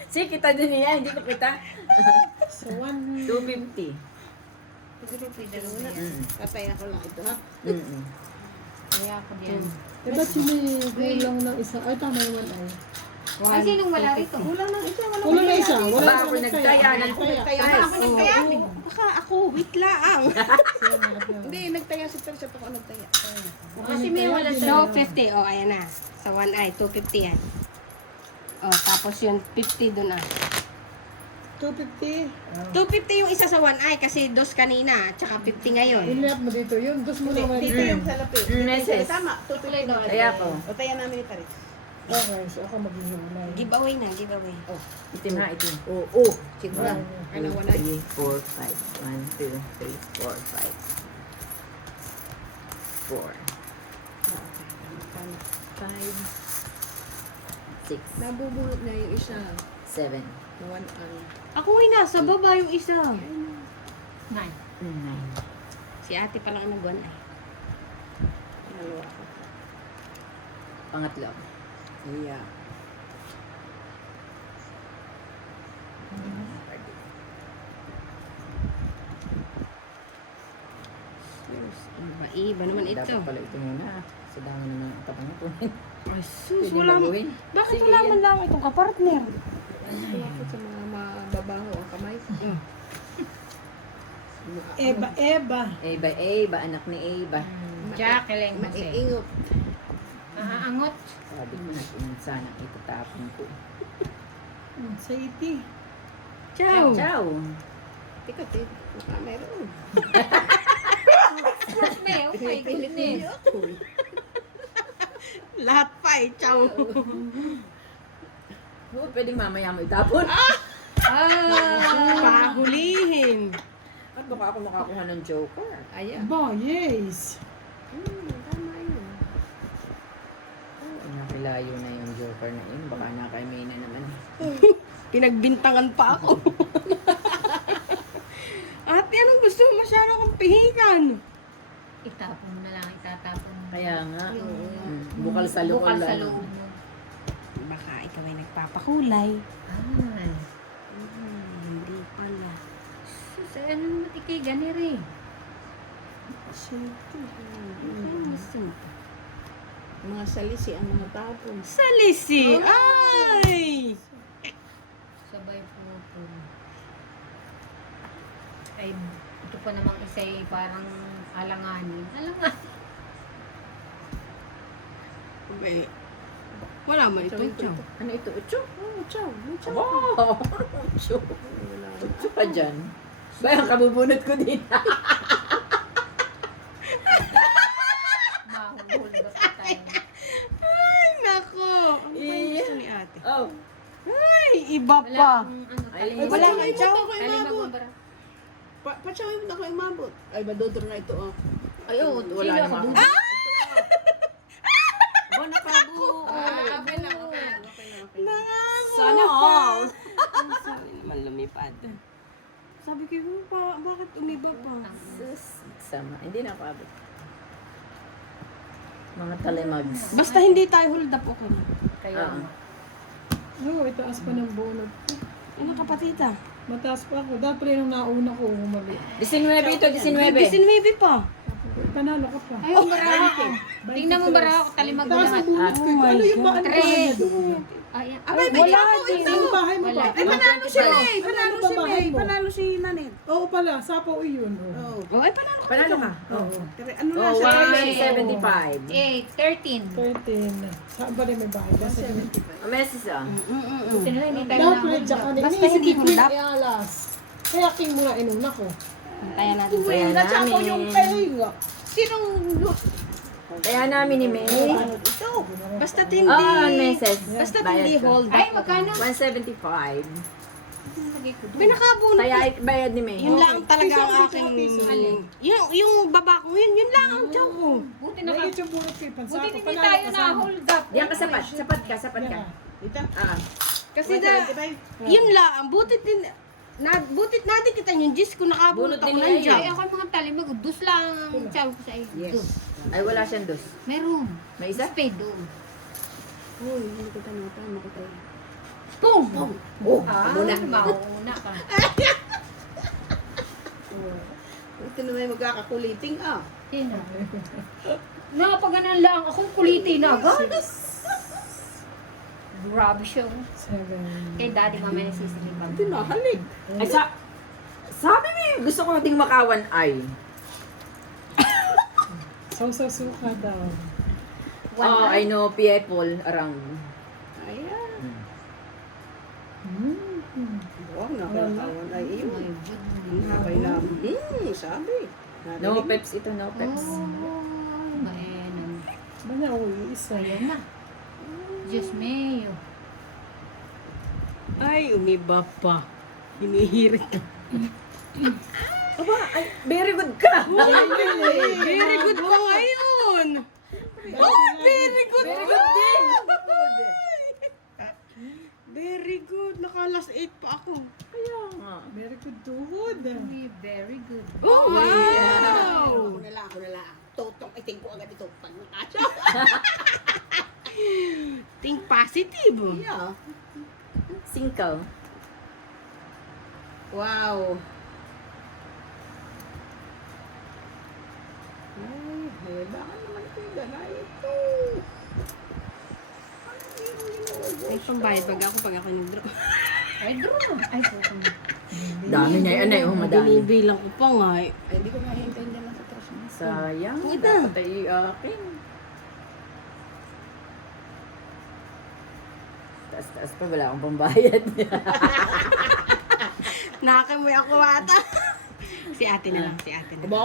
Si kita din niya, hindi ko kita. So, 1... 250. Siguro pwede na. Tataya ko lang ito, ha? Kaya ako diyan. Diba sinilang ng isa? Ay, tama naman ay. Ay, sinong wala rito? Kulang ng isa. Wala Wala na isa. Wala Ba na ako nagtaya ng Nagtaya. Ay, Ako nagtaya. Baka ako, wait lang. Hindi, nagtaya si Teresa. Ako nagtaya. Kasi may wala sa... So, 50. Oh, ayan na. Sa one eye, 250 yan. Oh, tapos yung 50 dun ah. 250. 250 yung isa sa one eye kasi dos kanina, tsaka 50 ngayon. Inlap mo dito yun. Dos mo naman. Dito yung salapi. Meses. Tama. Tutuloy daw. Kaya ko. O taya namin ni Paris. Okay, so ako mag-iulay. Giveaway na, giveaway. Itim ha, itim. Oo. Oh. Siguro. Ano, wala. 3, 4, 5. 1, 2, 3, 4, 5. 4. 5. 6. Nabubulot na yung isa. 7. One eye. Ako ay nasa baba yung isa. 9. 9. Si ate pa lang ang nag-one eye. Dalawa ako. Pangatlo. Yeah. dapat pala ito muna. Sa dami naman ang tapang ito. Ay, sus, Pwede wala. baguhin. Bakit Sige, wala yan. man lang itong kapartner? Bakit sa mga mababaho ang kamay? Eba, Eba. Eva, anak ni Eva. Jacqueline Jose. Maiingot. Aangot. Sabi ko na sana itatapon ko. Sa iti. Ciao. Ciao! Teka, baka meron. May, oh my goodness. Lahat pa eh, ciao. Oo, pwedeng mamaya mo itapon. Pahulihin. At baka ako makakuha ng joker. Ayan. Ba, yes. Tama yun. Nakilayo na yung joker na yun. Baka nakaimay na naman. Pinagbintangan pa ako. Ate, anong gusto mo masyado kong pihikan? Itapon mo na lang, itatapon mo. Kaya nga. Yung Bukal sa loob bukal sa lang. loob mo. Baka ikaw ay nagpapakulay. Ay. Hindi pala. Sus, ano naman ikay ganiri? Siyempre. Mga salisi ang mga tapon. Salisi! Ay! Sabay po po. Ay, ito pa namang isa ay parang alanganin. Alanganin. Okay. Wala man ito, ciao. Ano ito? Ucho? Oh, ciao. Ciao. Wow! Ucho. Wala. Ucho pa dyan. Ba, kabubunot ko din. Mahuhul ba pa tayo? Ay, nako. Ano ba yung Iya. gusto ni ate? Oh. Ay, iba Wala pa. akong ano Ay, tayo. wala Ay, nga, ciao. ako Aling imabot. magbabara. Patsawin mo na ako imabot. Ay, madodro na ito, oh. Ay, oh, wala Sino naman. ako? Ba, nakabo. Okay lang, okay lang, okay lang. Okay lang. Sana all. Sabi naman lumipad. Sabi ko, bakit umiba pa? Sus, sama. Hindi na ako abot. Mga talimags. Basta hindi tayo hold up, okay na. Kaya, No, itaas pa ng bonot. Ano kapatita? Mataas pa ako. Dahil pala nung nauna ko umali. 19 ito, 19. 19 pa. Panalo ka pa. ay, ang baraha ko. Tingnan mo baraha ko, talimag mo Taas lahat. ang bonot ko. Oh my Ano yung ba? Ano God. bahay niya doon? Ayan. Abay, may Wala ciao din. ito. Ang bahay mo Wala. ba? Ay, panalo si May. Ano Panalo ba si bahay May. mo? Panalo si Nanit. Oo pala, sapaw yun. Oh. Oh, ay panalo. Panalo ka. Oo. Pero ano na Oh, siya? 175. 13. 13. Saan ba rin may bahay? Basta Ang message ah. Buti na lang, hindi tayo dapat nahulog. dyan ka na. Basta Iniisip hindi ko hold yung up. ialas. Kaya king muna inuna ko. Kaya natin. Kaya Natsapaw yung namin. pahinga. Sinong Kaya namin ni May. ito? Basta hindi. Ah, message. Basta Bayad hindi ka. hold Ay, up. magkano? 175. Lagay ko doon. Pinakabunot. Kaya bayad ni May. Yun lang talaga ang Piso, aking... piso. Yung baba ko yun lang ang joke ko. Buti May na YouTube bonot ko yung Buti pansako. hindi tayo na hold up. Diyan ka sapat. Sapat ka, sapat ka. Ito. Ah. Kasi yun lang, butit din... butit natin kita yung Diyos ko nakabunot Bunot ako din ng niya joke. Ay, ako yung mga talimag. Dus lang ang chow ko sa iyo. Yes. Dus. Ay, wala siyang dos. Meron. May isa? Spade doon. Uy, hindi ko tanong. Tama ko tayo. Boom! Oh, Ah, muna. mauna ka. Ito na may magkakakuliting, ah. Sino? Napaganan lang akong kulitin na agad. Grabe siya. 7. Kay daddy mamaya nasisilipan. Ito na, halik. Ay, sabi mo, gusto ko nating makawan ay. Sausa-suka daw. Oh, I know people around. Ayan. Mm. Wow, nakakatawan ay iyo. My goodness. Nakakay na. Sabi. No peps ito, no peps. Oh, mainam. Banya, uy, isa. Ayan na. Diyos mayo. Ay, umiba pa. Hinihirit. Aba, ay, very good ka. Very good ka ngayon. Oh, Very good Very ka. good din. Very good. Naka-last 8 pa ako. Kaya nga. Very good tuhod. Very good. Oh, wow! Ako na lang. Totong iting ko agad ito. Pag nakasya. Think positive. Yeah. Cinco. Wow. Ay, bakit? Ganito. May pambayad pag ako nag-draw. Ay, draw. Ay, putang. Dami niya yan eh, madami. Binibilang ko pa nga eh. Ay, hindi ko naiintindihan lang sa trash mo. Sayang, Ito. dapat ay akin. Taas-taas pa, wala akong pambayad. Nakamoy ako ata. Si ate na lang, si ate na. Aba?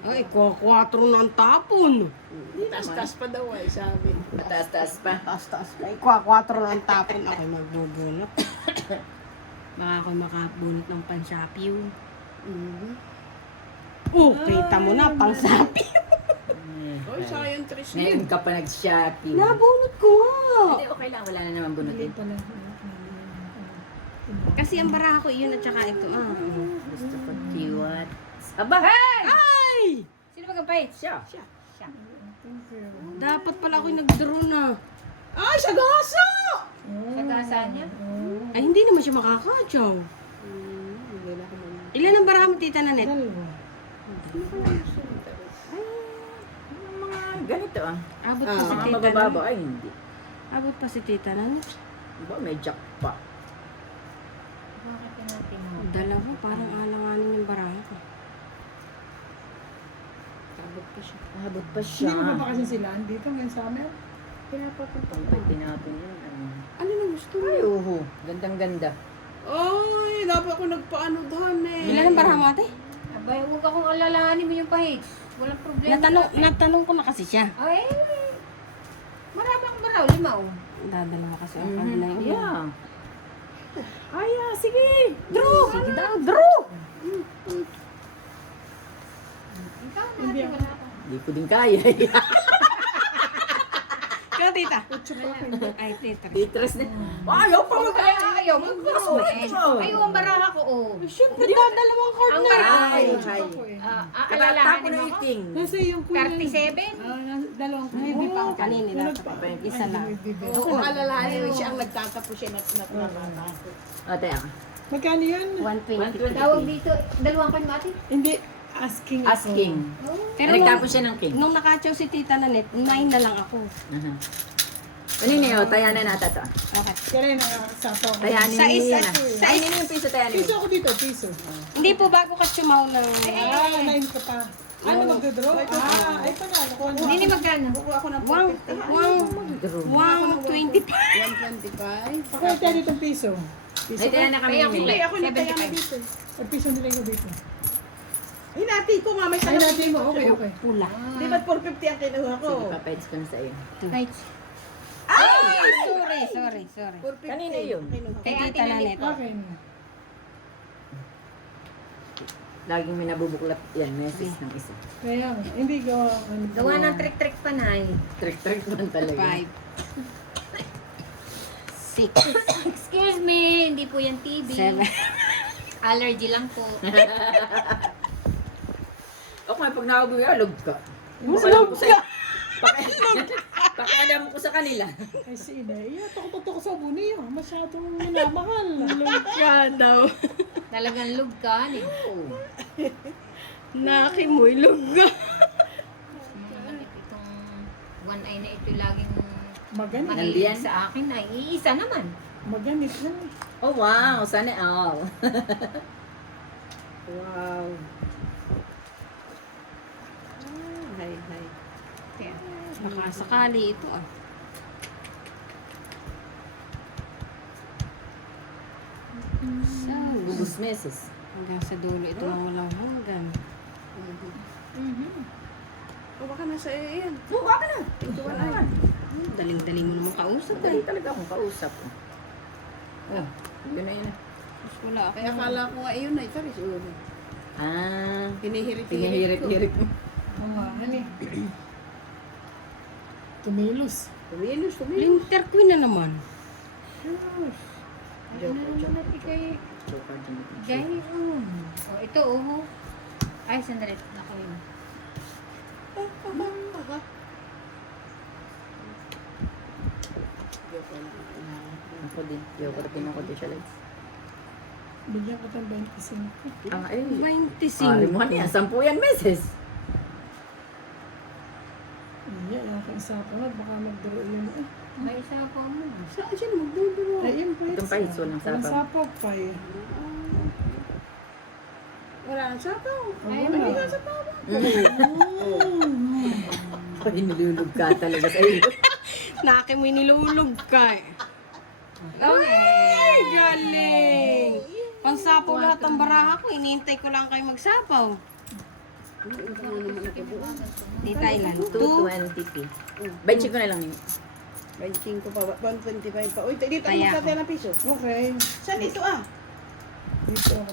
Ay, 4 na ang tapon. Tas-tas pa daw ay sabi. Taas-taas pa. Taas-taas pa. Ay, 4 na ang tapon. Ako magbubunot. Baka ako makabunot ng pansapyo. Mhm. Oh, kita mo na, pang-sapyo. Oy, sayang trash Ngayon yun. ka pa nag-shopping. Nabunot ko nga. Hindi, okay lang. Wala na naman bunutin. Pala. Kasi ang baraha ko yun at saka ito. Gusto ko kiwat. Aba! Ay! Sino magkapait? Siya. Siya. Dapat pala ako nag-draw na. Ay, sagasa! Sa gasa niya. Ay, hindi naman siya makakatsaw. Hindi na ako mag- Ilan ang baraha mo, Tita Nanet? Dalawa. Yung mga ganito ah. Abot pa si Mga Tita mabababa Nanet. ay hindi. Abot pa si Tita Nanet. Diba may jack pa. Bakit ka natin mo? Dalawa, parang alanganin yung baraha ko. Abot pa siya. Abot pa Hindi siya. naman pa kasi sila dito ngayon sa amin. Pwede natin yun. Ano na gusto mo? Ay, uho. Gandang-ganda. Ay, dapat ako nagpaano doon eh. Ilan ang baraha mo, ate? Abay, huwag akong alalahanin mo yung pahit. Walang problema. Natanong ko na kasi siya. Ay, marami akong baraw. 5 oh. Dadalawa kasi ang kanina yung Yeah. Ay, sige. Draw! Sige daw. Draw! Ikaw natin, wala ka. Hindi ko din kaya. Ikaw, Tita. Ay, Tita. Ditras na. Ayaw pa mag- Ay, ayaw. Ayaw ang baraha ko, oh. Siyempre, dalawang card Ang na. baraha Ay, ko. ay. Alalahanin Tapo na mo ako. iting. Kasi yung queen. 37? Dalawang queen. Hindi pa. Kanini dapat. Isa lang. Oo, alalahanin mo siya ang nagtatapos siya na nakakatapo. Ate, Magkano yan? 120. Tawag dito, dalawang kan mati? Hindi. Asking. Asking. Pero Nagtapos siya ng king. nung nakatsaw si Tita Nanet, 9 na lang ako. Kanina yun, tayanan nata to. Okay. Kaya na sa to. Tayanin Sa niyo isa- yan ah. sa Ay, nino yung piso tayanin. Piso ako dito, piso. Hindi po bago ka tsumaw ng... Ah, nine ka pa. Ano magdodraw? Ah, ay panalo ko. Hindi ni magkano? Kukuha ako ng 125. 125. Ako yung tayo ditong piso. Ay, tayanan kami. Ay, ako Hindi, ako nagtaya na 75. dito. Ay, piso nila ko dito. Hinati ko nga, may Ay, sarap natin mo. Okay, okay. Pula. Di ba't 450 ang kinuha ko? Sige, papeds ko na sa iyo. Right. Sorry. 450. Kanina yun. Kinuha ko. Kay Tita Nanet. Okay. Laging may nabubuklat yan, message ng isa. Kaya, hindi ko. Gawa ng trick-trick pa na eh. Trick man talaga. 5. 6. Excuse me, hindi po yan TB. 7. Allergy lang po. O kung pag nakabuyalog ka. Log ka! Pakialam ko sa kanila. Ay, si Ina. Iya, takot-takot sa buni. Masyadong minamahal. Kaya daw. Talagang lug ka eh. Nakimoy log ka. Itong one eye na ito laging Maganit. mahilig sa akin ay iisa naman. Maganit lang. Oh wow, sana all. Wow. Hay. Kaya, Baka sakali ito ah. So, Bubus meses. hanggang sa dulo ito ang walang hanggan. O baka nasa iyo yan. Oo, ka na. Ituan ay. Daling-daling mo naman kausap Dali eh. talaga akong kausap. Oh, yun na yun. Mas wala ako. Kaya akala ko nga iyon ay taris. Ah, Hinihirit-hirit ko. pinahirit-hirit mo. Oo nga, hani. Tumilos. Tumilos. Linter queen na naman. ano naman natin kay Gay. Oh, ito oh. Ay, sandali. Ako yun. Ako din. Yoko rin ako din siya lights. Bigyan ko ng 25. Ah, ay. 25. Ari mo yan. 10 yan meses. Iya, yung kaisapan at baka magdaro yun eh. May isa pa mo. Saan siya magduduro? Ay, yun pa Itong pahit, walang Walang sapaw. sapaw pa eh. Wala nang sapaw. Ay, wala. Wala nang sapaw. Ay, nilulog ka talaga sa iyo. Naki mo nilulog ka eh. Okay. Ay, galing! Pansapaw lahat ang baraha ko. Iniintay ko lang kayo magsapaw. Tita, ilan? 220p. Benching ko na lang yun. 25 pa, 125 pa. Uy, dito Kaya ako magkataya ng piso. Okay. Saan ito ah? Dito ako.